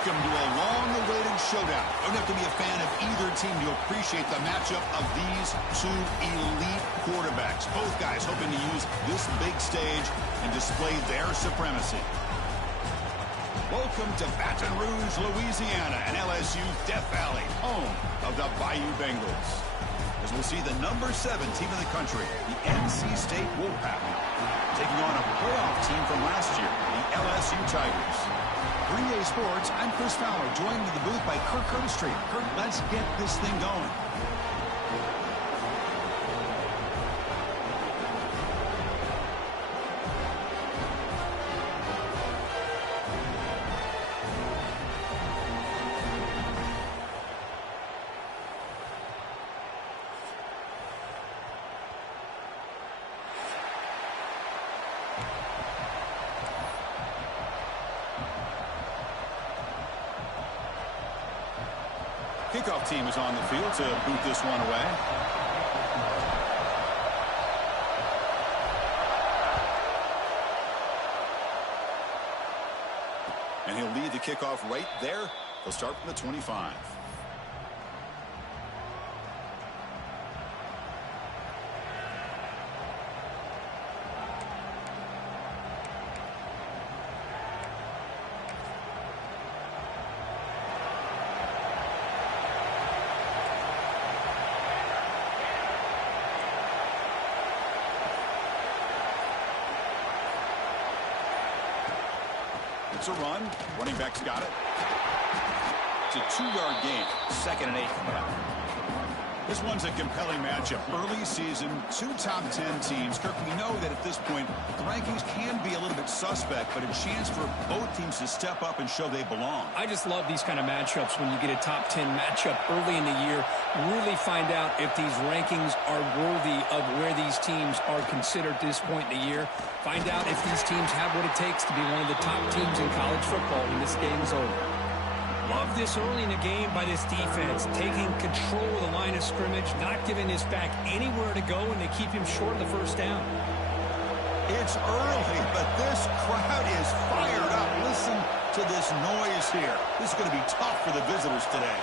Welcome to a long-awaited showdown. You don't have to be a fan of either team to appreciate the matchup of these two elite quarterbacks. Both guys hoping to use this big stage and display their supremacy. Welcome to Baton Rouge, Louisiana, and LSU Death Valley, home of the Bayou Bengals. As we'll see the number 7 team in the country, the NC State Wolfpack, taking on a playoff team from last year, the LSU Tigers. 3A Sports, I'm Chris Fowler, joined in the booth by Kirk Herbstreit. Kirk, let's get this thing going. Kickoff team is on the field to boot this one away. And he'll lead the kickoff right there. He'll start from the 25. It's a run. Running back's got it. It's a 2-yard gain. 2nd and 8 coming up. This one's a compelling matchup. Early season, 2 top 10 teams. Kirk, we know that at this point, the rankings can be a little bit suspect, but a chance for both teams to step up and show they belong. I just love these kind of matchups when you get a top 10 matchup early in the year. Really find out if these rankings are worthy of where these teams are considered at this point in the year. Find out if these teams have what it takes to be one of the top teams in college football when this game is over. Love this early in the game by this defense, taking control of the line of scrimmage, not giving this back anywhere to go, and they keep him short of the first down. It's early, but this crowd is fired up. Listen to this noise here. This is going to be tough for the visitors today.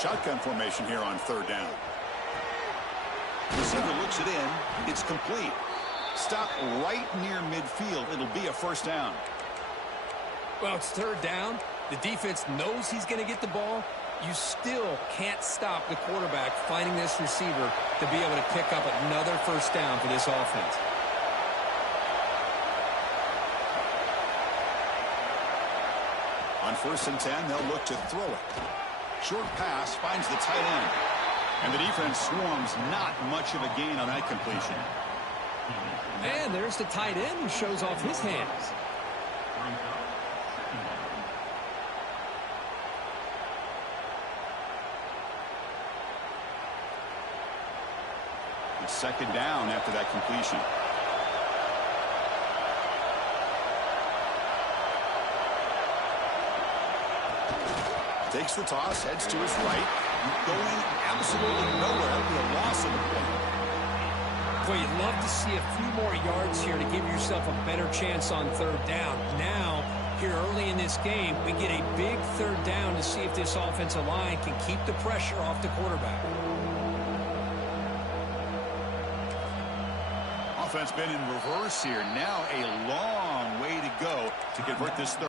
Shotgun formation here on 3rd down. Receiver looks it in. It's complete. Stop right near midfield. It'll be a first down. Well, it's 3rd down. The defense knows he's going to get the ball. You still can't stop the quarterback finding this receiver to be able to pick up another first down for this offense. On 1st and 10, they'll look to throw it. Short pass finds the tight end. And the defense swarms, not much of a gain on that completion. And there's the tight end who shows off his hands. It's 2nd down after that completion. Takes the toss, heads to his right. Going absolutely nowhere. That'll be a loss of the point. Well, you'd love to see a few more yards here to give yourself a better chance on 3rd down. Now, here early in this game, we get a big 3rd down to see if this offensive line can keep the pressure off the quarterback. Offense been in reverse here. Now a long way to go to convert this third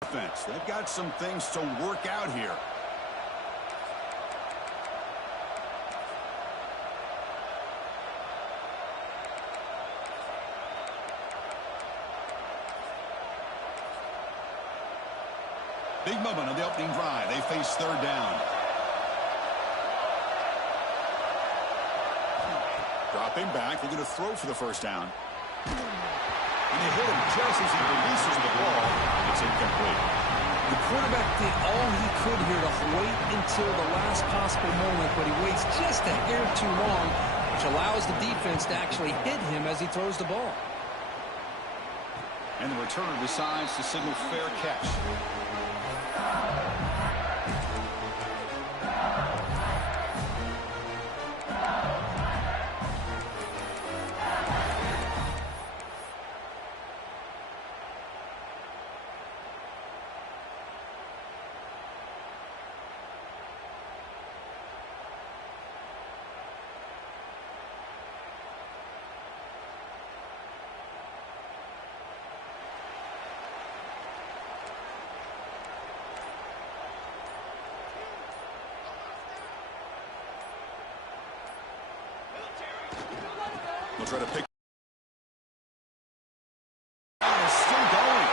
offense. They've got some things to work out here. Big moment on the opening drive. They face 3rd down. Dropping back, looking to throw for the first down. And they hit him just as he releases the ball. It's incomplete. The quarterback did all he could here to wait until the last possible moment, but he waits just a hair too long, which allows the defense to actually hit him as he throws the ball. And the returner decides to signal fair catch. try to pick. Is still going.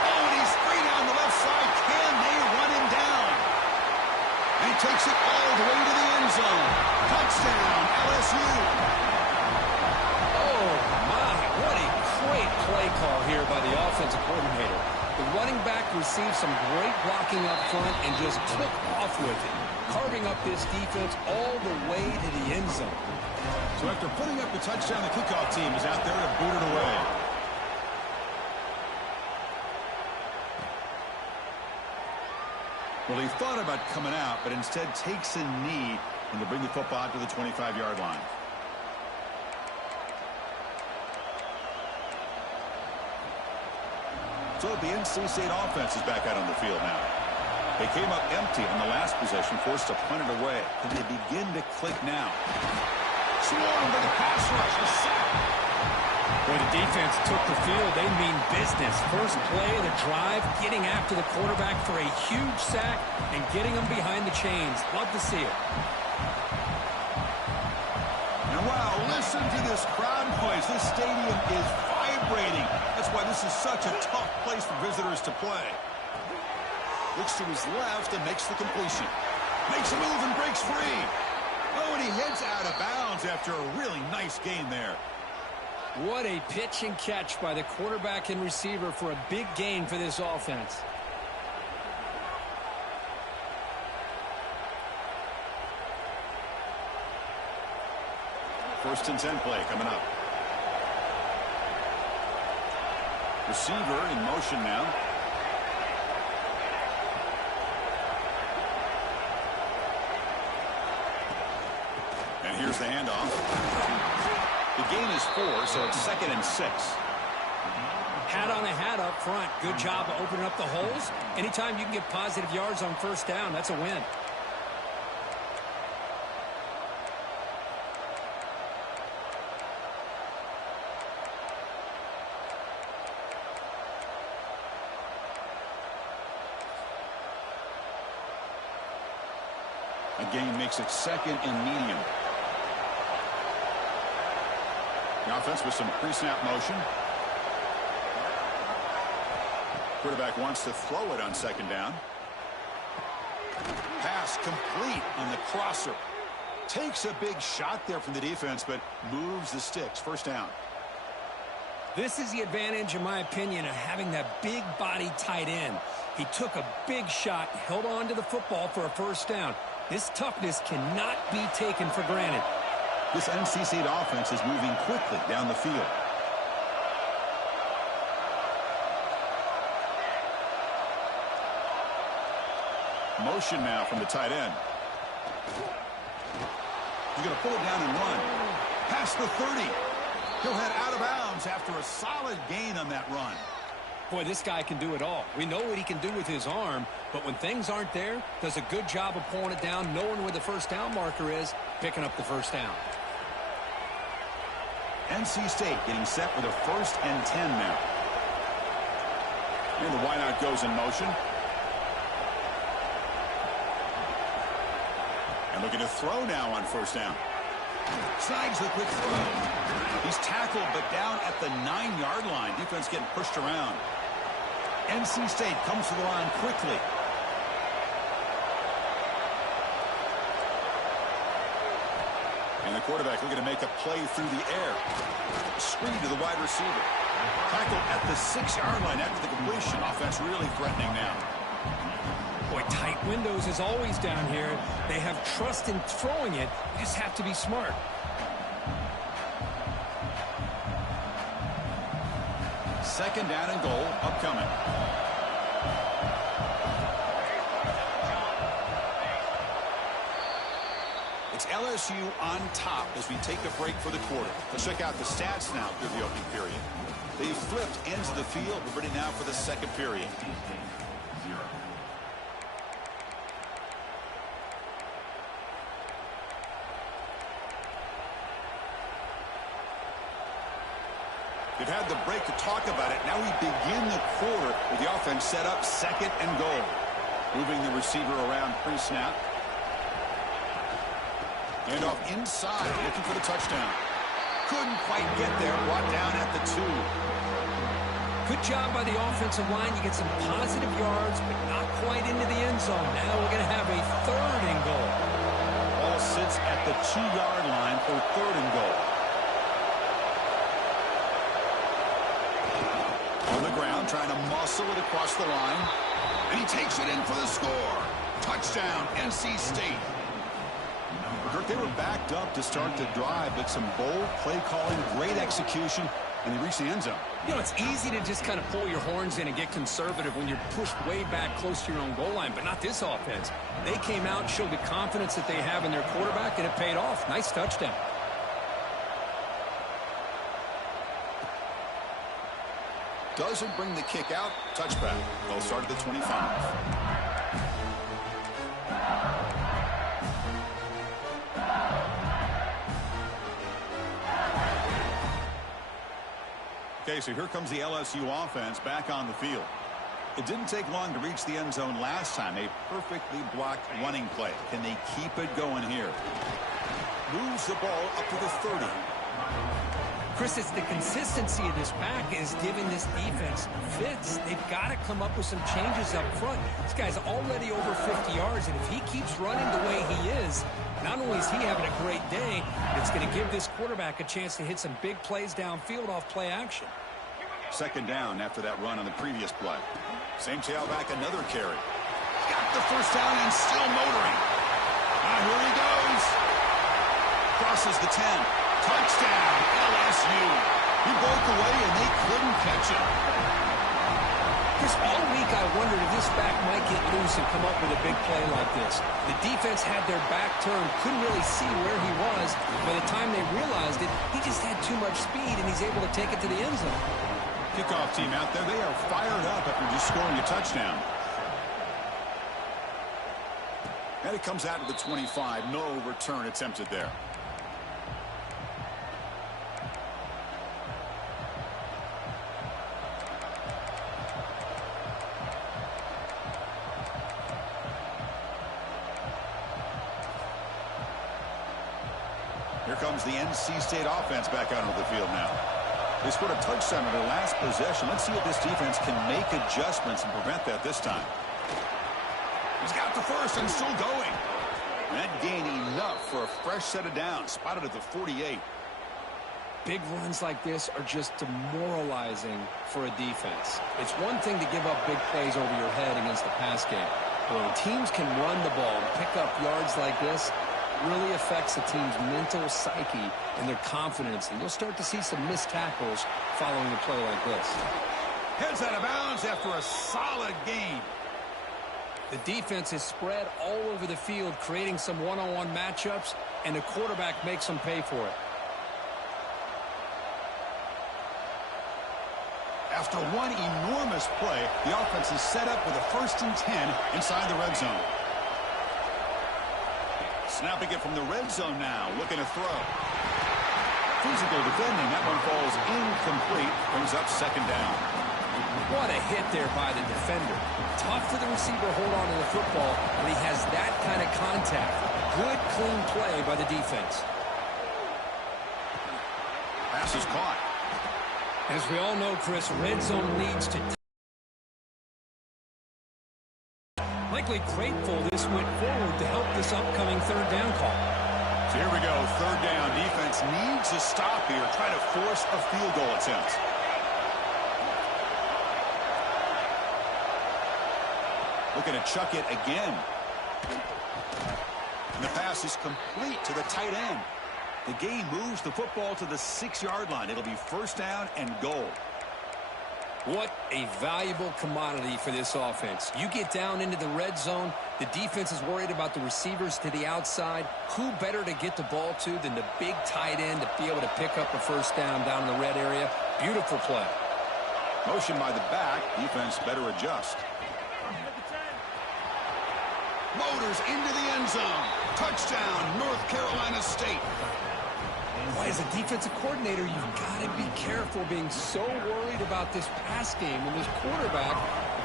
Oh, and he's free down the left side. Can they run him down? And he takes it all the way to the end zone. Touchdown, LSU. Oh, my. What a great play call here by the offensive coordinator. The running back received some great blocking up front and just took off with it, carving up this defense all the way to the end zone. So after putting up the touchdown, the kickoff team is out there to boot it away. Well, he thought about coming out, but instead takes a knee when they bring the football out to the 25-yard line. So the NC State offense is back out on the field now. They came up empty on the last possession, forced to punt it away. And they begin to click now. Swarmed by the pass rush. A sack. Boy, the defense took the field. They mean business. First play of the drive, getting after the quarterback for a huge sack and getting him behind the chains. Love to see it. And wow, listen to this crowd noise. This stadium is vibrating. That's why this is such a tough place for visitors to play. Looks to his left and makes the completion. Makes a move and breaks free. Oh, and he heads out of bounds after a really nice game there. What a pitch and catch by the quarterback and receiver for a big gain for this offense. First and 10 play coming up. Receiver in motion now. And here's the handoff. The gain is 4, so it's 2nd and 6. Hat on a hat up front. Good job of opening up the holes. Anytime you can get positive yards on first down, that's a win. Again, makes it 2nd and medium. The offense with some pre-snap motion. Quarterback wants to throw it on 2nd down. Pass complete on the crosser. Takes a big shot there from the defense, but moves the sticks. First down. This is the advantage, in my opinion, of having that big body tight end. He took a big shot, held on to the football for a first down. This toughness cannot be taken for granted. This NC State offense is moving quickly down the field. Motion now from the tight end. He's going to pull it down and run. Past the 30. He'll head out of bounds after a solid gain on that run. Boy, this guy can do it all. We know what he can do with his arm, but when things aren't there, does a good job of pulling it down, knowing where the first down marker is, picking up the first down. NC State getting set for the 1st and 10 now. And the wideout goes in motion. And looking to throw now on first down. Snags the quick throw. He's tackled, but down at the 9-yard line. Defense getting pushed around. NC State comes to the line quickly. And the quarterback looking to make a play through the air. Screen to the wide receiver. Tackled at the 6-yard line after the completion. Offense really threatening now. Boy, tight windows is always down here. They have trust in throwing it. You just have to be smart. Second down and goal upcoming. It's LSU on top as we take a break for the quarter. Let's check out the stats now through the opening period. They've flipped ends of the field. We're ready now for the second period. We've had the break to talk about it. Now we begin the quarter with the offense set up 2nd and goal. Moving the receiver around pre-snap. Hand off inside, looking for the touchdown. Couldn't quite get there. Brought down at the 2. Good job by the offensive line. You get some positive yards, but not quite into the end zone. Now we're going to have a 3rd and goal. Ball sits at the 2-yard line for 3rd and goal. On the ground, trying to muscle it across the line. And he takes it in for the score. Touchdown, NC State. Kirk, they were backed up to start the drive, but some bold play calling, great execution, and they reached the end zone. You know, it's easy to just kind of pull your horns in and get conservative when you're pushed way back close to your own goal line, but not this offense. They came out and showed the confidence that they have in their quarterback, and it paid off. Nice touchdown. Doesn't bring the kick out. Touchback. They'll start at the 25. Okay, so here comes the LSU offense back on the field. It didn't take long to reach the end zone last time. A perfectly blocked running play. Can they keep it going here? Moves the ball up to the 30. Chris, it's the consistency of this back is giving this defense fits. They've got to come up with some changes up front. This guy's already over 50 yards, and if he keeps running the way he is, not only is he having a great day, it's going to give this quarterback a chance to hit some big plays downfield off play action. 2nd down after that run on the previous play. Same tailback, another carry. Got the 1st down and still motoring. Here he goes. Crosses the 10. Touchdown, LSU. He broke away and they couldn't catch him. Chris, all week I wondered if this back might get loose and come up with a big play like this. The defense had their back turned, couldn't really see where he was. By the time they realized it, he just had too much speed, and he's able to take it to the end zone. Kickoff team out there, they are fired up after just scoring a touchdown. And it comes out to the 25. No return attempted there. Here comes the NC State offense back out onto the field now. They scored a touchdown in their last possession. Let's see if this defense can make adjustments and prevent that this time. He's got the 1st and still going. That gain enough for a fresh set of downs. Spotted at the 48. Big runs like this are just demoralizing for a defense. It's one thing to give up big plays over your head against the pass game. But when teams can run the ball and pick up yards like this, really affects the team's mental psyche and their confidence, and you'll start to see some missed tackles following a play like this. Heads out of bounds after a solid gain. The defense is spread all over the field, creating some one-on-one matchups, and the quarterback makes them pay for it. After one enormous play, the offense is set up with a 1st and 10 inside the red zone. Snapping it from the red zone now, looking to throw. Physical defending, that one falls incomplete, brings up 2nd down. What a hit there by the defender. Tough for the receiver to hold on to the football when he has that kind of contact. Good, clean play by the defense. Pass is caught. As we all know, Chris, red zone leads to... Likely grateful this went forward to help this upcoming 3rd down call. So here we go, 3rd down. Defense needs a stop here, try to force a field goal attempt. Looking to chuck it again. And the pass is complete to the tight end. The game moves the football to the 6-yard line. It'll be 1st down and goal. What a valuable commodity for this offense. You get down into the red zone, the defense is worried about the receivers to the outside. Who better to get the ball to than the big tight end to be able to pick up a 1st down down in the red area? Beautiful play. Motion by the back. Defense better adjust. Motors into the end zone. Touchdown, North Carolina State. Boy, as a defensive coordinator, you've got to be careful being so worried about this pass game and this quarterback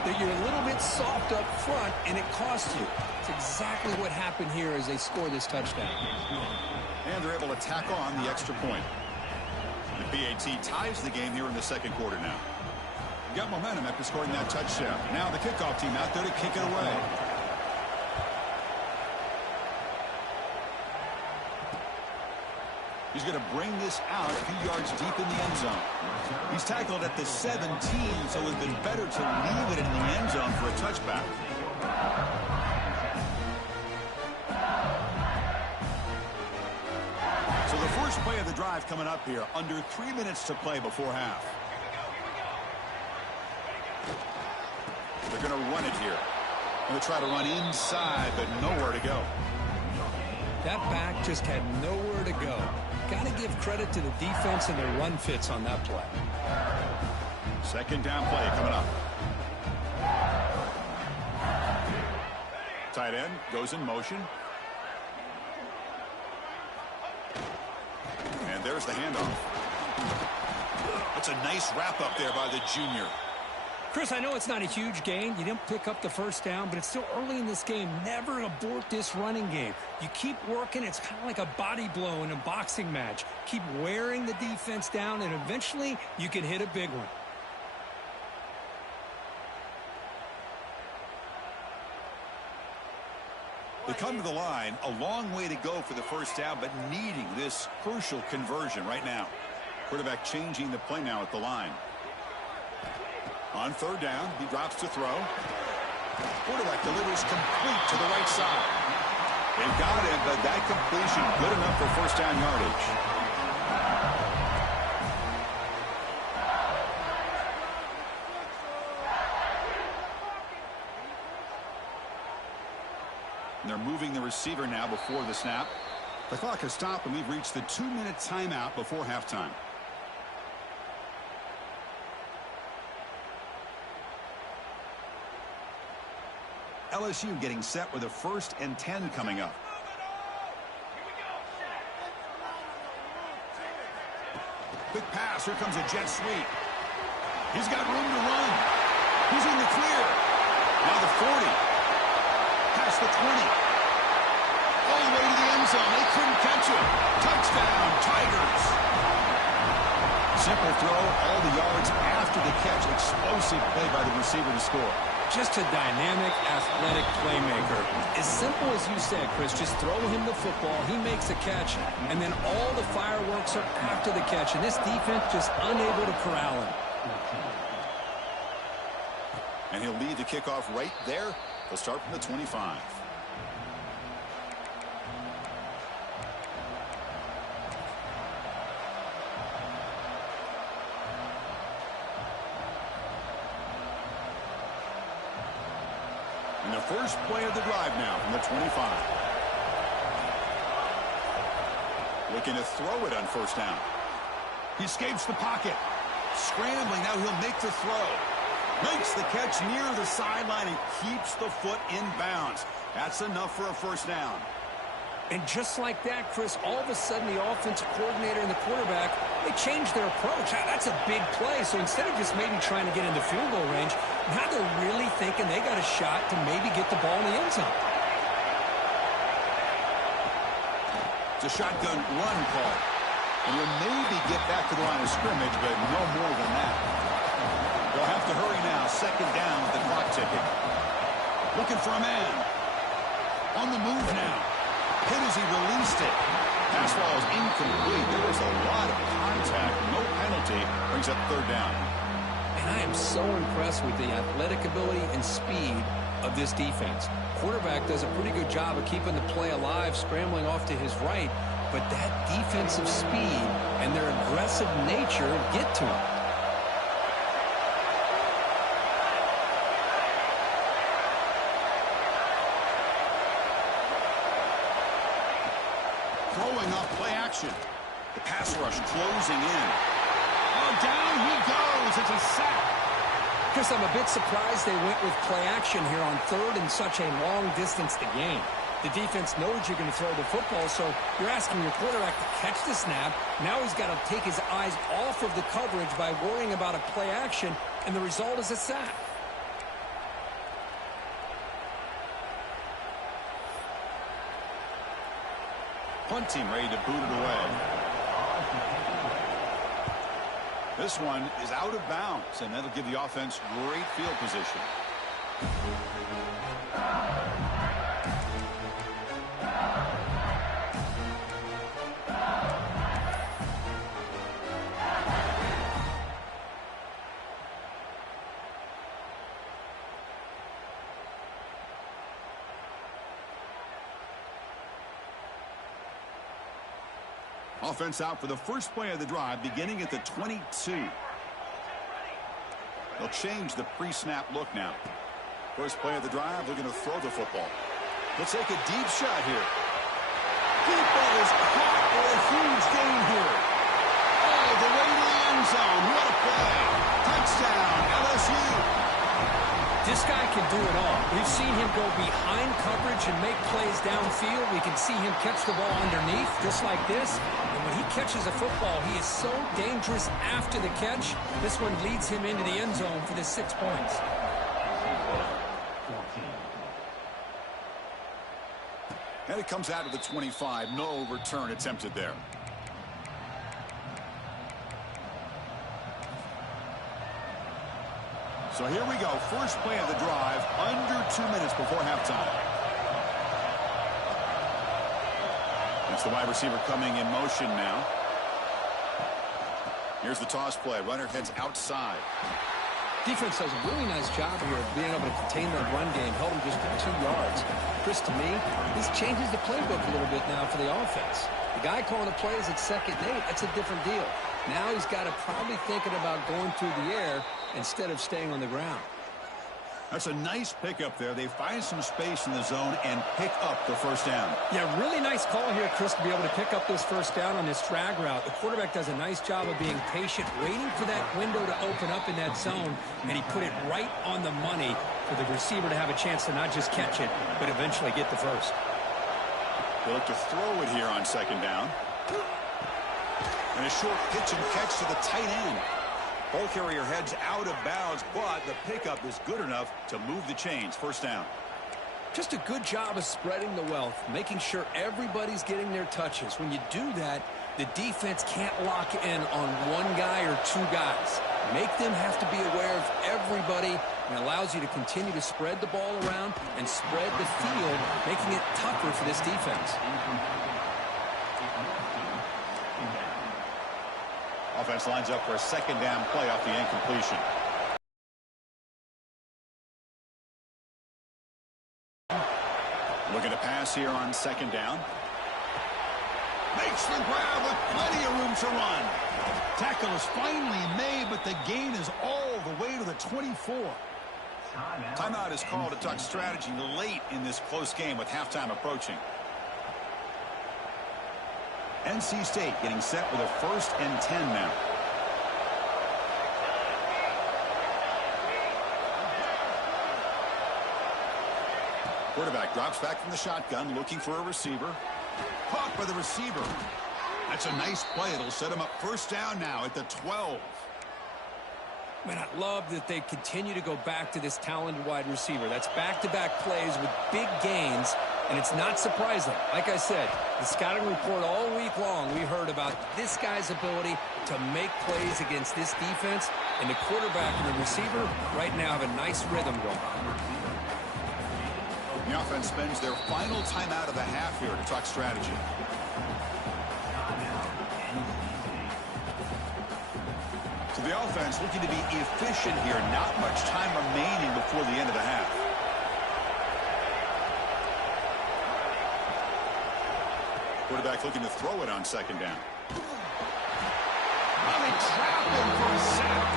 that you're a little bit soft up front, and it costs you. It's exactly what happened here as they score this touchdown. And they're able to tack on the extra point. PAT ties the game here in the second quarter now. Got momentum after scoring that touchdown. Now the kickoff team out there to kick it away. He's going to bring this out a few yards deep in the end zone. He's tackled at the 17, so it would have been better to leave it in the end zone for a touchback. So the first play of the drive coming up here. Under 3 minutes to play before half. They're going to run it here. Going to try to run inside, but nowhere to go. That back just had nowhere to go. Got to give credit to the defense and their run fits on that play. Second down play coming up. Tight end goes in motion. And there's the handoff. That's a nice wrap up there by the junior. Chris, I know it's not a huge gain. You didn't pick up the first down, but it's still early in this game. Never abort this running game. You keep working. It's kind of like a body blow in a boxing match. Keep wearing the defense down, and eventually you can hit a big one. They come to the line. A long way to go for the first down, but needing this crucial conversion right now. Quarterback changing the play now at the line. On third down, he drops to throw. Quarterback delivers complete to the right side. They've got him, but that completion good enough for first down yardage. And they're moving the receiver now before the snap. The clock has stopped, and we've reached the 2-minute timeout before halftime. LSU getting set with a 1st and 10 coming up. Quick pass. Here comes a jet sweep. He's got room to run. He's in the clear. Now the 40. Past the 20. All the way to the end zone. They couldn't catch him. Touchdown, Tigers. Simple throw. All the yards after the catch. Explosive play by the receiver to score. Just a dynamic, athletic playmaker. As simple as you said, Chris, just throw him the football, he makes a catch, and then all the fireworks are after the catch, and this defense just unable to corral him. And he'll lead the kickoff right there. They'll start from the 25. And the first play of the drive now from the 25. Looking to throw it on first down. He escapes the pocket. Scrambling, now he'll make the throw. Makes the catch near the sideline and keeps the foot in bounds. That's enough for a first down. And just like that, Chris, all of a sudden the offensive coordinator and the quarterback, they changed their approach. That's a big play. So instead of just maybe trying to get into field goal range, now they're really thinking they got a shot to maybe get the ball in the end zone. It's a shotgun run call. And you'll maybe get back to the line of scrimmage, but no more than that. They'll have to hurry now. Second down with the clock ticking. Looking for a man. On the move now. Hit as he released it. Pass ball is incomplete. There was a lot of contact. No penalty. Brings up third down. And I am so impressed with the athletic ability and speed of this defense. Quarterback does a pretty good job of keeping the play alive, scrambling off to his right. But that defensive speed and their aggressive nature get to him. Throwing up play action. The pass rush closing in. Oh, down he goes. It's a sack. Chris, I'm a bit surprised they went with play action here on third and such a long distance to gain. The defense knows you're going to throw the football, so you're asking your quarterback to catch the snap. Now he's got to take his eyes off of the coverage by worrying about a play action, and the result is a sack. Punt team ready to boot it away. This one is out of bounds, and that'll give the offense great field position. Offense out for the first play of the drive, beginning at the 22. They'll change the pre-snap look now. First play of the drive, they're going to throw the football. They'll take a deep shot here. Deep ball is caught for a huge gain here. All the way to the end zone. What a play. Touchdown, LSU. This guy can do it all. We've seen him go behind coverage and make plays downfield. We can see him catch the ball underneath, just like this. And when he catches a football, he is so dangerous after the catch. This one leads him into the end zone for the 6 points. And it comes out of the 25. No return attempted there. So here we go. First play of the drive, under 2 minutes before halftime. That's the wide receiver coming in motion now. Here's the toss play. Runner heads outside. Defense does a really nice job here of being able to contain that run game. Held him just 2 yards. Chris, to me, this changes the playbook a little bit now for the offense. The guy calling the plays at 2nd and 8, that's a different deal. Now he's got to probably thinking about going through the air instead of staying on the ground. That's a nice pickup there. They find some space in the zone and pick up the first down. Yeah, really nice call here, Chris, to be able to pick up this first down on this drag route. The quarterback does a nice job of being patient, waiting for that window to open up in that zone, and he put it right on the money for the receiver to have a chance to not just catch it, but eventually get the first. They look to throw it here on 2nd down. And a short pitch and catch to the tight end. Ball carrier heads out of bounds, but the pickup is good enough to move the chains. First down. Just a good job of spreading the wealth, making sure everybody's getting their touches. When you do that, the defense can't lock in on one guy or 2 guys. Make them have to be aware of everybody, and allows you to continue to spread the ball around and spread the field, making it tougher for this defense. Offense lines up for a 2nd down play off the incompletion. Looking to pass here on 2nd down. Makes the grab with plenty of room to run. Tackle is finally made, but the gain is all the way to the 24. Timeout is called to talk strategy late in this close game with halftime approaching. NC State getting set with a 1st and 10 now. Quarterback drops back from the shotgun, looking for a receiver. Caught by the receiver. That's a nice play. It'll set him up first down now at the 12. Man, I love that they continue to go back to this talented wide receiver. That's back-to-back plays with big gains, and it's not surprising. Like I said, the scouting report all week long, we heard about this guy's ability to make plays against this defense, and the quarterback and the receiver right now have a nice rhythm going. The offense spends their final timeout of the half here to talk strategy. So the offense looking to be efficient here. Not much time remaining before the end of the half. Quarterback looking to throw it on 2nd down. Oh, they trap him for a sack.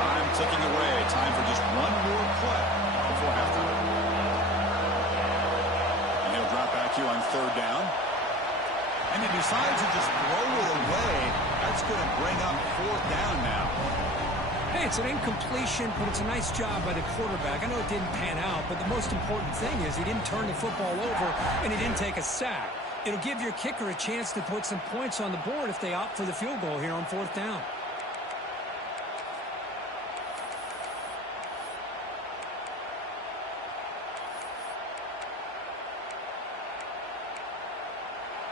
Time ticking away. Time for just one more play before halftime. And he'll drop back here on 3rd down. And he decides to just throw it away. That's going to bring up 4th down now. Hey, it's an incompletion, but it's a nice job by the quarterback. I know it didn't pan out, but the most important thing is he didn't turn the football over and he didn't take a sack. It'll give your kicker a chance to put some points on the board if they opt for the field goal here on 4th down.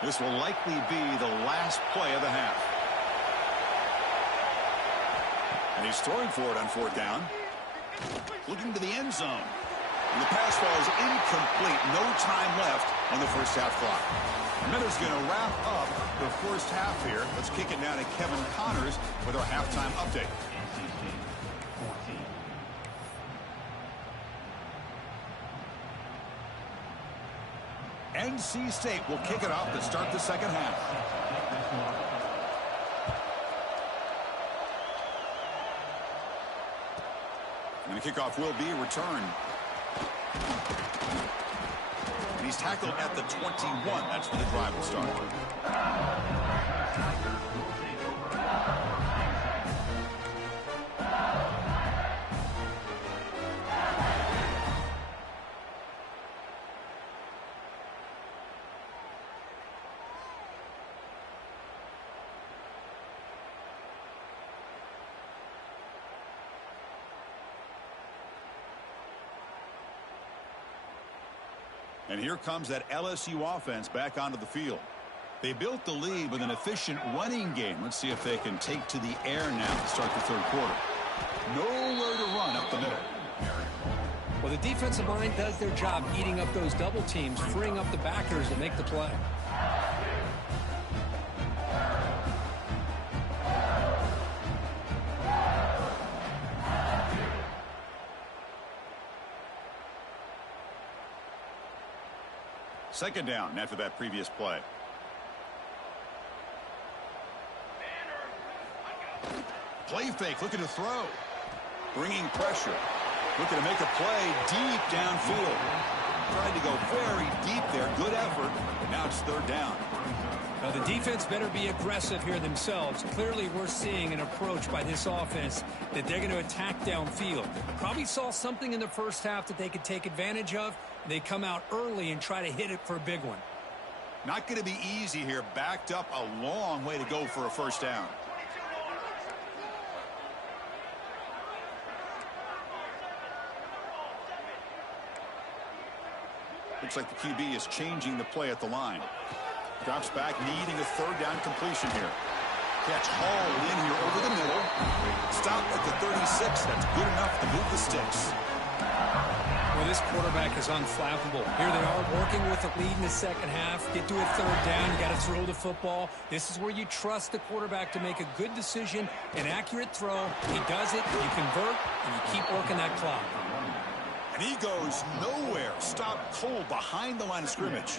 This will likely be the last play of the half. And he's throwing for it on fourth down. Looking to the end zone. And the pass falls incomplete. No time left on the first half clock. Miller's going to wrap up the first half here. Let's kick it down to Kevin Connors with our halftime update. NC State will kick it off to start the second half. And the kickoff will be returned. And he's tackled at the 21. That's where the drive will start. And here comes that LSU offense back onto the field. They built the lead with an efficient running game. Let's see if they can take to the air now to start the third quarter. Nowhere to run up the middle. Well, the defensive line does their job eating up those double teams, freeing up the backers to make the play. Second down after that previous play. Play fake, looking to throw. Bringing pressure. Looking to make a play deep downfield. Tried to go very deep there. Good effort. Now it's third down. Now the defense better be aggressive here themselves. Clearly we're seeing an approach by this offense that they're going to attack downfield. Probably saw something in the first half that they could take advantage of. They come out early and try to hit it for a big one. Not going to be easy here. Backed up a long way to go for a first down. Looks like the QB is changing the play at the line. Drops back, needing a third down completion here. Catch hauled in here over the middle. Stop at the 36. That's good enough to move the sticks. Well, this quarterback is unflappable. Here they are working with a lead in the second half. Get to a third down. You got to throw the football. This is where you trust the quarterback to make a good decision, an accurate throw. He does it, you convert, and you keep working that clock. And he goes nowhere. Stopped cold behind the line of scrimmage.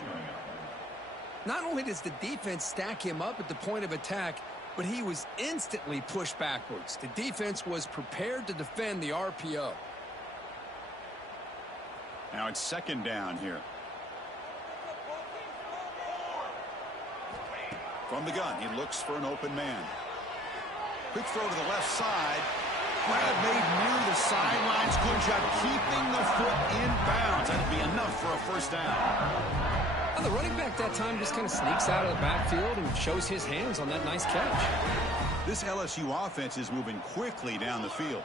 Not only does the defense stack him up at the point of attack, but he was instantly pushed backwards. The defense was prepared to defend the RPO. Now it's second down here. From the gun, he looks for an open man. Quick throw to the left side. Grab made near the sidelines. Good job keeping the foot in bounds. That'll be enough for a first down. Well, the running back that time just kind of sneaks out of the backfield and shows his hands on that nice catch. This LSU offense is moving quickly down the field.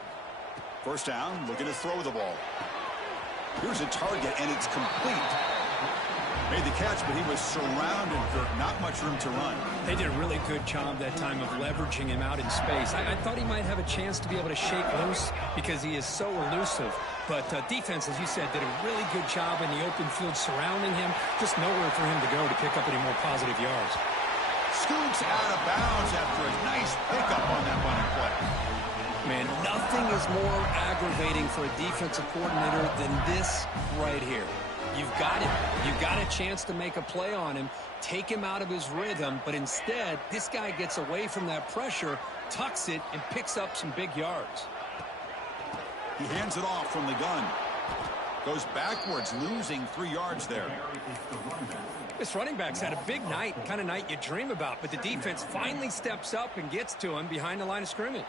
First down, looking to throw the ball. Here's a target, and it's complete. Made the catch, but he was surrounded, Kirk. Not much room to run. They did a really good job that time of leveraging him out in space. I thought he might have a chance to be able to shake loose because he is so elusive. But defense, as you said, did a really good job in the open field surrounding him. Just nowhere for him to go to pick up any more positive yards. Scoots out of bounds after a nice pickup on that running play. Man, nothing is more aggravating for a defensive coordinator than this right here. You've got him. You've got a chance to make a play on him, take him out of his rhythm, but instead, this guy gets away from that pressure, tucks it, and picks up some big yards. He hands it off from the gun. Goes backwards, losing 3 yards there. This running back's had a big night, kind of night you dream about, but the defense finally steps up and gets to him behind the line of scrimmage.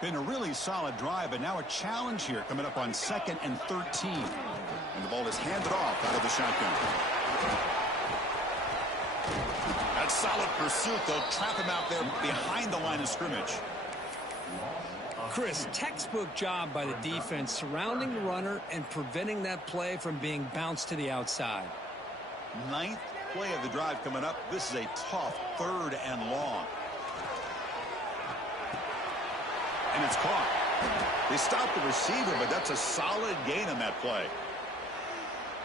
Been a really solid drive, but now a challenge here coming up on 2nd and 13. And the ball is handed off out of the shotgun. That solid pursuit, though, trap him out there behind the line of scrimmage. Chris, textbook job by the defense surrounding the runner and preventing that play from being bounced to the outside. 9th play of the drive coming up. This is a tough 3rd and long. And it's caught. They stopped the receiver, but that's a solid gain on that play.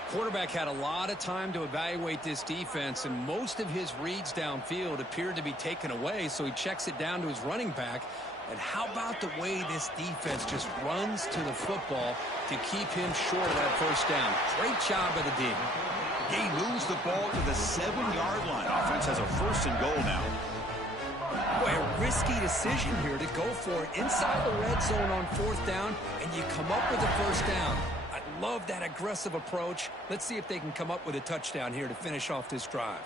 Quarterback had a lot of time to evaluate this defense, and most of his reads downfield appeared to be taken away, so he checks it down to his running back. And how about the way this defense just runs to the football to keep him short of that first down? Great job by the D. He moves the ball to the 7-yard line. Offense has a 1st and goal now. Boy, a risky decision here to go for it inside the red zone on 4th down, and you come up with a first down. I love that aggressive approach. Let's see if they can come up with a touchdown here to finish off this drive.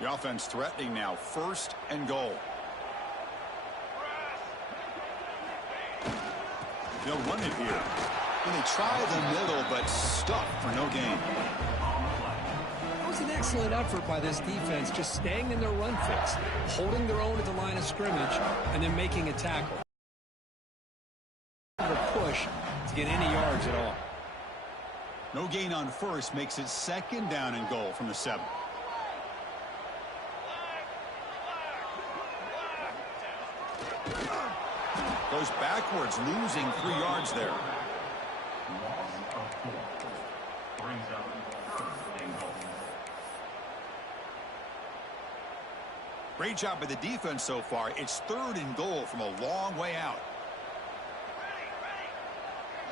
The offense threatening now, 1st and goal. They'll run it here. And they try the middle, but stuck for no gain. That was an excellent effort by this defense, just staying in their run fix, holding their own at the line of scrimmage, and then making a tackle. The push to get any yards at all. No gain on 1st makes it 2nd down and goal from the 7. Goes backwards, losing 3 yards there. Great job by the defense so far. It's 3rd and goal from a long way out.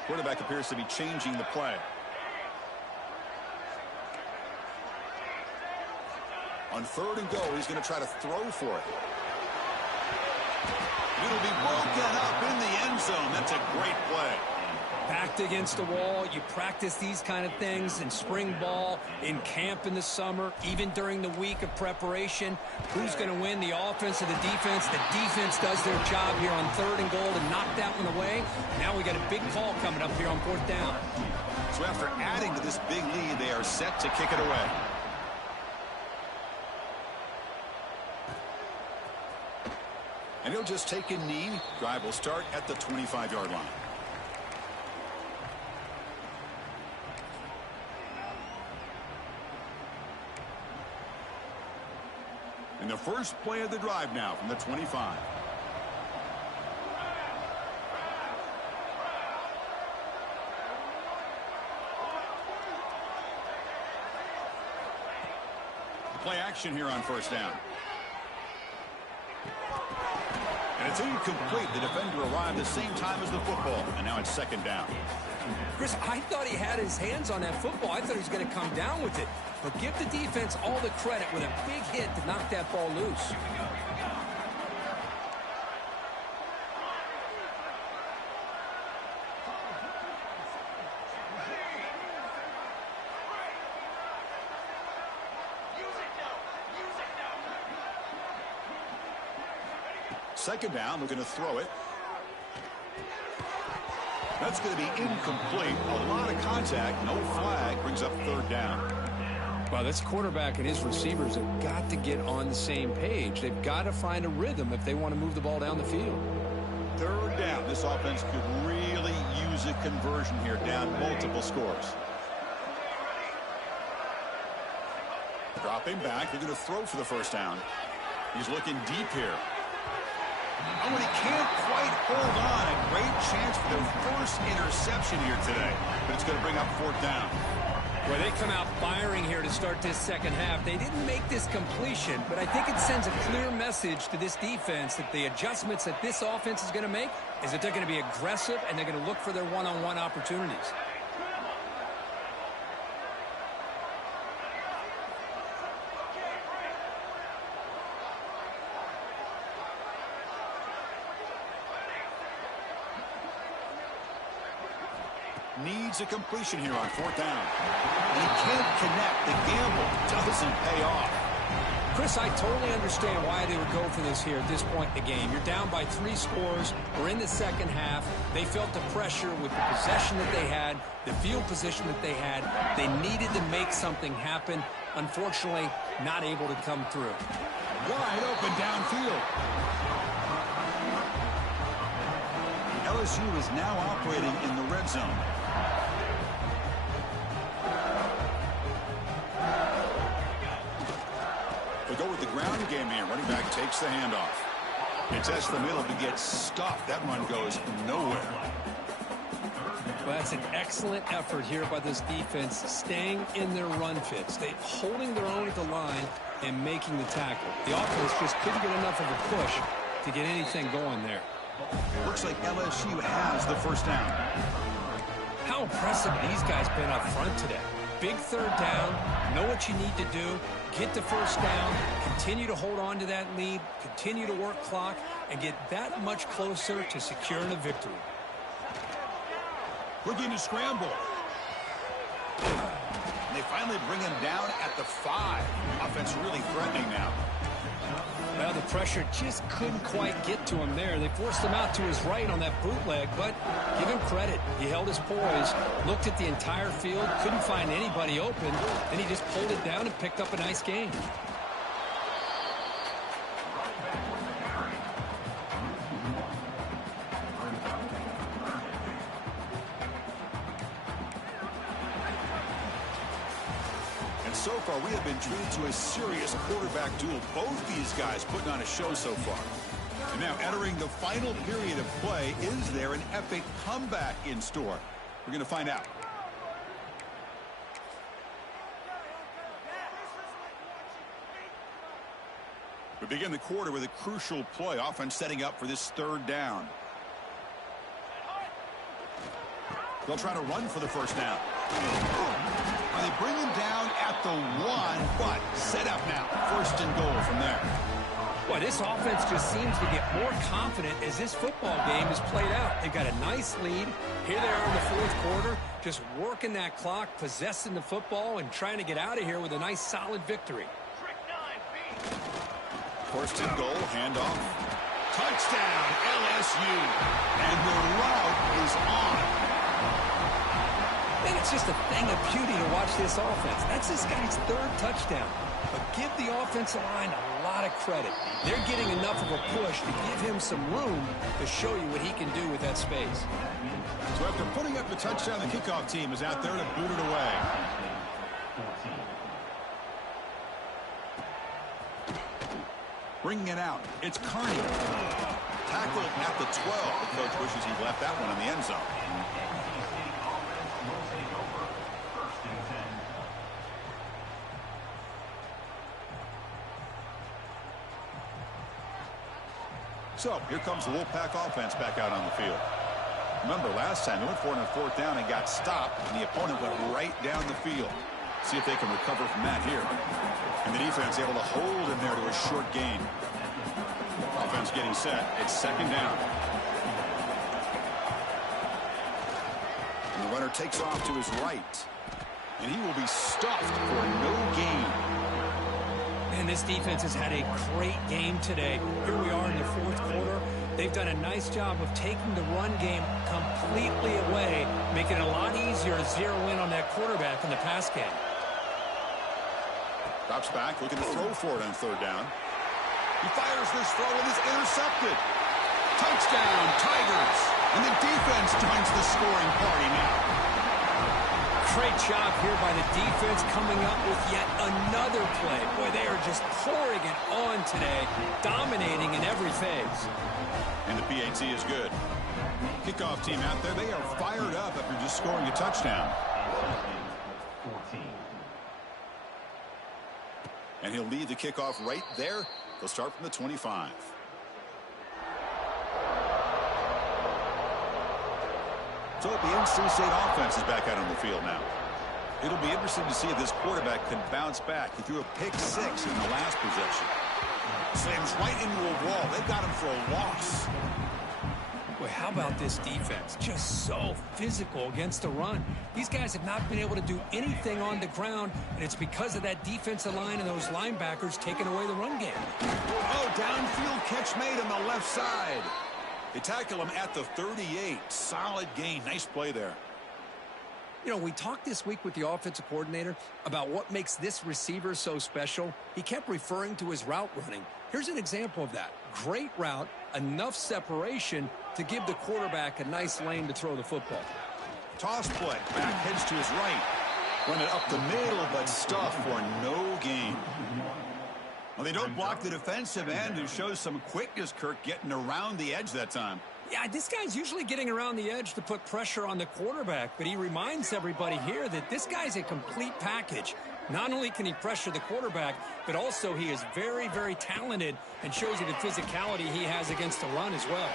Quarterback appears to be changing the play. On 3rd and goal, he's going to try to throw for it. It'll be broken up in the end zone. That's a great play. Backed against the wall. You practice these kind of things in spring ball, in camp in the summer, even during the week of preparation. Who's going to win, the offense or the defense? The defense does their job here on 3rd and goal to knock that one away. Now we got a big call coming up here on 4th down. So after adding to this big lead, they are set to kick it away. And he'll just take a knee. Drive will start at the 25-yard line. And the first play of the drive now from the 25. Play action here on 1st down. And it's incomplete. The defender arrived the same time as the football. And now it's 2nd down. Chris, I thought he had his hands on that football. I thought he was going to come down with it. But give the defense all the credit with a big hit to knock that ball loose. Second down, looking to throw it. That's going to be incomplete. A lot of contact, no flag, brings up 3rd down. Well, this quarterback and his receivers have got to get on the same page. They've got to find a rhythm if they want to move the ball down the field. 3rd down. This offense could really use a conversion here, down multiple scores. Dropping back. They're going to throw for the 1st down. He's looking deep here. Oh, and he can't quite hold on. A great chance for their first interception here today. But it's going to bring up 4th down. Well, they come out firing here to start this second half. They didn't make this completion, but I think it sends a clear message to this defense that the adjustments that this offense is going to make is that they're going to be aggressive and they're going to look for their one-on-one opportunities. Needs a completion here on 4th down. And he can't connect. The gamble doesn't pay off. Chris, I totally understand why they would go for this here at this point in the game. You're down by 3 scores. We're in the second half. They felt the pressure with the possession that they had, the field position that they had. They needed to make something happen. Unfortunately, not able to come through. Wide open downfield. LSU is now operating in the red zone. They go with the ground game here. Running back takes the handoff. It tests the middle to get stuffed. That one goes nowhere. Well, that's an excellent effort here by this defense, staying in their run fits, holding their own at the line and making the tackle. The offense just couldn't get enough of a push to get anything going there. Looks like LSU has the first down. How impressive these guys been up front today. Big third down, know what you need to do, get the first down, continue to hold on to that lead, continue to work clock, and get that much closer to securing a victory. Looking to scramble. And they finally bring him down at the 5. Offense really threatening now. Well, the pressure just couldn't quite get to him there. They forced him out to his right on that bootleg, but give him credit. He held his poise, looked at the entire field, couldn't find anybody open, and he just pulled it down and picked up a nice gain. So far, we have been treated to a serious quarterback duel. Both these guys putting on a show so far. And now entering the final period of play, is there an epic comeback in store? We're going to find out. We begin the quarter with a crucial play. Offense setting up for this third down. They'll try to run for the first down. They bring him down at the 1, but set up now. First and goal from there. Boy, this offense just seems to get more confident as this football game is played out. They've got a nice lead. Here they are in the fourth quarter, just working that clock, possessing the football, and trying to get out of here with a nice, solid victory. First and goal, handoff. Touchdown, LSU. And the route is on. And it's just a thing of beauty to watch this offense. That's this guy's third touchdown. But give the offensive line a lot of credit. They're getting enough of a push to give him some room to show you what he can do with that space. So after putting up the touchdown, the kickoff team is out there to boot it away. Bringing it out, it's Carney. Tackled at the 12. The coach wishes he left that one in the end zone. So, here comes the Wolfpack offense back out on the field. Remember, last time they went for it on fourth down and got stopped, and the opponent went right down the field. See if they can recover from that here. And the defense able to hold him there to a short gain. Offense getting set. It's second down. And the runner takes off to his right. And he will be stuffed for no gain. And this defense has had a great game today. Here we are in the fourth quarter. They've done a nice job of taking the run game completely away, making it a lot easier to zero in on that quarterback in the pass game. Drops back, looking to throw for it on third down. He fires this throw and is intercepted. Touchdown, Tigers. And the defense joins the scoring party now. Great job here by the defense coming up with yet another play. Boy, they are just pouring it on today, dominating in every phase. And the PAT is good. Kickoff team out there, they are fired up after just scoring a touchdown. And he'll lead the kickoff right there. They'll start from the 25. So the NC State offense is back out on the field now. It'll be interesting to see if this quarterback can bounce back. He threw a pick 6 in the last possession. Slams right into a wall. They've got him for a loss. Boy, how about this defense? Just so physical against the run. These guys have not been able to do anything on the ground, and it's because of that defensive line and those linebackers taking away the run game. Oh, downfield catch made on the left side. They tackle him at the 38. Solid gain. Nice play there. You know, we talked this week with the offensive coordinator about what makes this receiver so special. He kept referring to his route running. Here's an example of that. Great route, enough separation to give the quarterback a nice lane to throw the football. Toss play. Back heads to his right. Run it up the middle, but stuffed for no gain. Well, they don't block the defensive end, who shows some quickness, Kirk, getting around the edge that time. Yeah, this guy's usually getting around the edge to put pressure on the quarterback, but he reminds everybody here that this guy's a complete package. Not only can he pressure the quarterback, but also he is very, very talented and shows you the physicality he has against the run as well.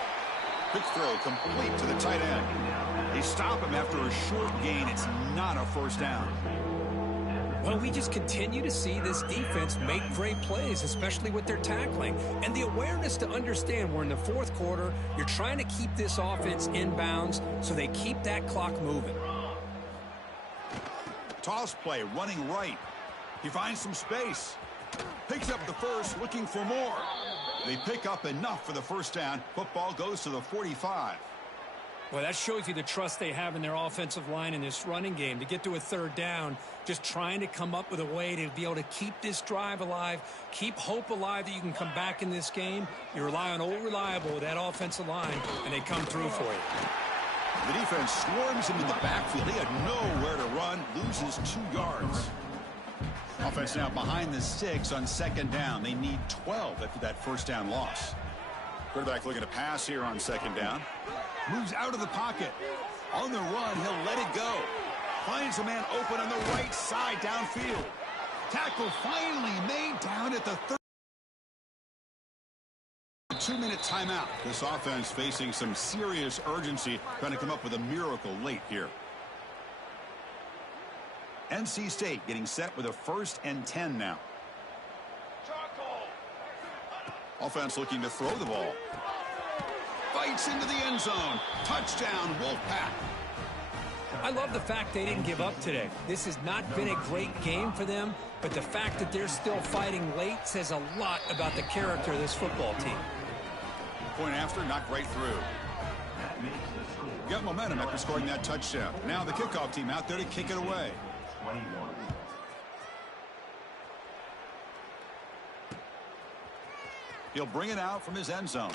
Quick throw complete to the tight end. They stop him after a short gain. It's not a first down. Well, we just continue to see this defense make great plays, especially with their tackling. And the awareness to understand we're in the fourth quarter, you're trying to keep this offense in bounds so they keep that clock moving. Toss play, running right. He finds some space. Picks up the first, looking for more. They pick up enough for the first down. Football goes to the 45. Well, that shows you the trust they have in their offensive line in this running game to get to a third down, just trying to come up with a way to be able to keep this drive alive, keep hope alive that you can come back in this game. You rely on Old Reliable with that offensive line, and they come through for you. The defense swarms him in the backfield. He had nowhere to run, loses 2 yards. Offense now behind the 6 on second down. They need 12 after that first down loss. Quarterback looking to pass here on second down. Moves out of the pocket. On the run, he'll let it go. Finds a man open on the right side downfield. Tackle finally made down at the 2-minute timeout. This offense facing some serious urgency, trying to come up with a miracle late here. NC State getting set with a 1st and 10 now. Offense looking to throw the ball. Fights into the end zone. Touchdown, Wolfpack. I love the fact they didn't give up today. This has not been a great game for them, but the fact that they're still fighting late says a lot about the character of this football team. Point after, knocked right through. Got momentum after scoring that touchdown. Now the kickoff team out there to kick it away. He'll bring it out from his end zone.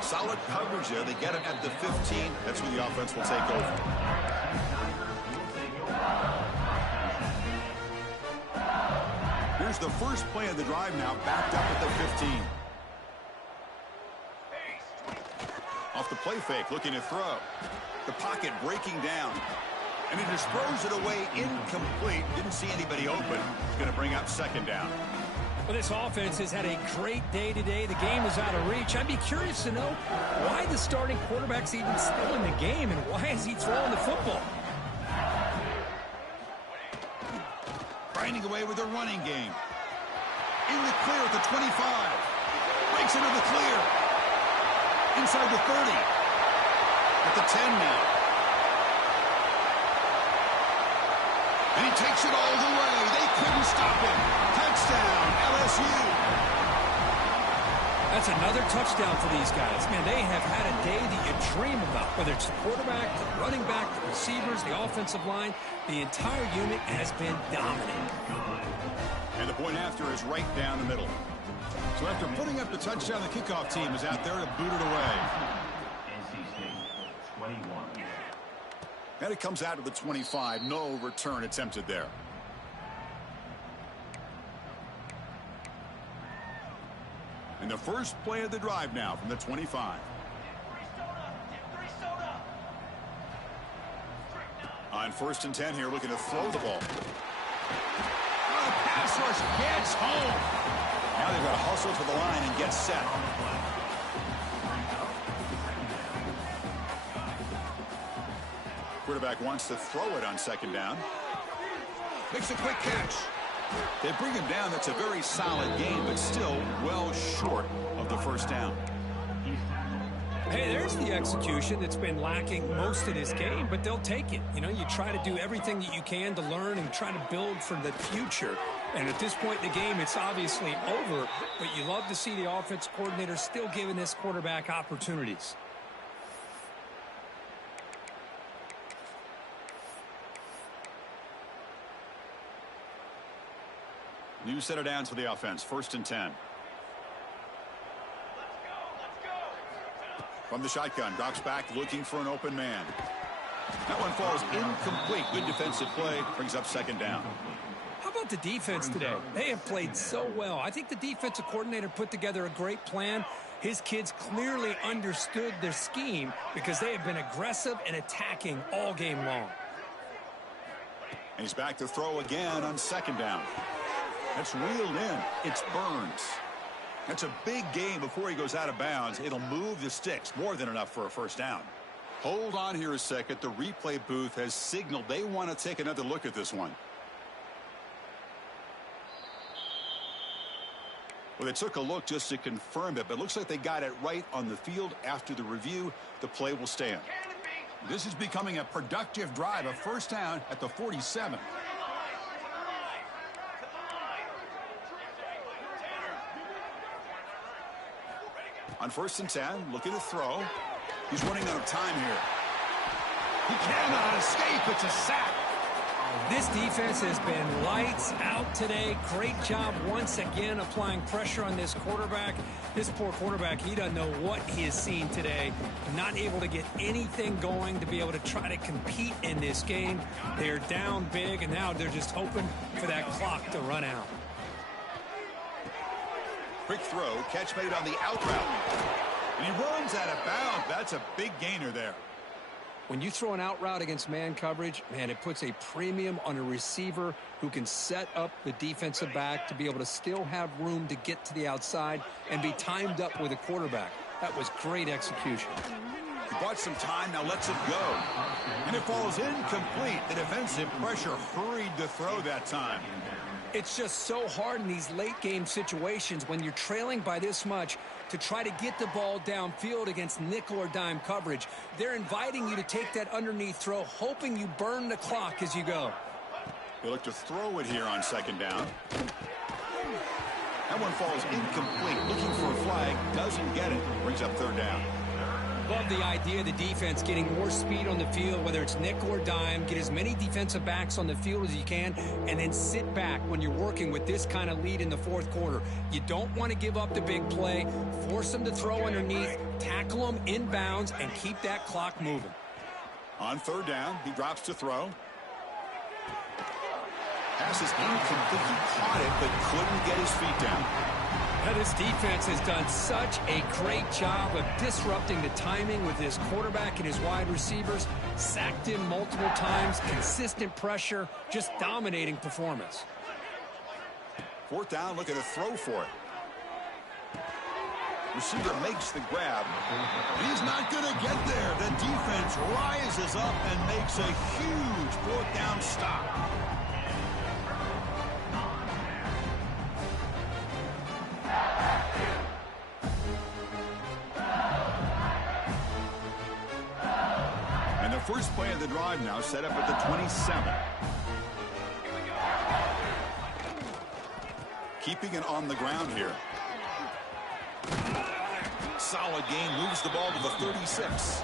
Solid coverage there. They get him at the 15. That's where the offense will take over. Here's the first play of the drive now, backed up at the 15. Off the play fake, looking to throw. The pocket breaking down. And he just throws it away incomplete. Didn't see anybody open. He's going to bring up second down. Well, this offense has had a great day today. The game is out of reach. I'd be curious to know why the starting quarterback's even still in the game and why is he throwing the football? Grinding away with the running game. In the clear at the 25. Breaks into the clear. Inside the 30. At the 10 now. And he takes it all the way. They couldn't stop him. Touchdown, LSU. That's another touchdown for these guys. Man, they have had a day that you dream about. Whether it's the quarterback, the running back, the receivers, the offensive line, the entire unit has been dominant. And the point after is right down the middle. So after putting up the touchdown, the kickoff team is out there to boot it away. NC State, 21. And it comes out of the 25. No return attempted there. And the first play of the drive now from the 25. On 1st and 10 here, looking to throw the ball. Oh, the pass rush gets home. Now they've got to hustle to the line and get set. Quarterback wants to throw it on second down. Makes a quick catch. They bring him down. That's a very solid game, but still well short of the first down. Hey, there's the execution that's been lacking most of this game, but they'll take it. You know, you try to do everything that you can to learn and try to build for the future. And at this point in the game, it's obviously over, but you love to see the offense coordinator still giving this quarterback opportunities. New set of downs for the offense. 1st and 10. From the shotgun, drops back looking for an open man. That one falls incomplete. Good defensive play. Brings up second down. How about the defense today? They have played so well. I think the defensive coordinator put together a great plan. His kids clearly understood their scheme because they have been aggressive and attacking all game long. And he's back to throw again on second down. That's reeled in. It's Burns. That's a big gain before he goes out of bounds. It'll move the sticks. More than enough for a first down. Hold on here a second. The replay booth has signaled they want to take another look at this one. Well, they took a look just to confirm it, but it looks like they got it right on the field. After the review, the play will stand. This is becoming a productive drive. A first down at the 47. On 1st and 10, looking to throw. He's running out of time here. He cannot escape. It's a sack. This defense has been lights out today. Great job once again applying pressure on this quarterback. This poor quarterback, he doesn't know what he has seen today. Not able to get anything going to be able to try to compete in this game. They're down big, and now they're just hoping for that clock to run out. Quick throw, catch made on the out route. And he runs out of bounds. That's a big gainer there. When you throw an out route against man coverage, man, it puts a premium on a receiver who can set up the defensive back to be able to still have room to get to the outside and be timed up with a quarterback. That was great execution. He bought some time, now lets it go. And it falls incomplete. The defensive pressure hurried to throw that time. It's just so hard in these late game situations when you're trailing by this much to try to get the ball downfield against nickel or dime coverage. They're inviting you to take that underneath throw, hoping you burn the clock as you go. They look to throw it here on second down. That one falls incomplete. Looking for a flag, doesn't get it. Brings up third down. Love the idea of the defense getting more speed on the field, whether it's nickel or dime. Get as many defensive backs on the field as you can, and then sit back when you're working with this kind of lead in the fourth quarter. You don't want to give up the big play. Force them to throw underneath, tackle them in bounds, and keep that clock moving. On third down, he drops to throw. Pass is incomplete. He caught it, but couldn't get his feet down. Now, this defense has done such a great job of disrupting the timing with his quarterback and his wide receivers. Sacked him multiple times, consistent pressure, just dominating performance. Fourth down, looking to throw for it. Receiver makes the grab. He's not going to get there. The defense rises up and makes a huge fourth down stop. And the first play of the drive now set up at the 27. Keeping it on the ground here. Solid game, moves the ball to the 36.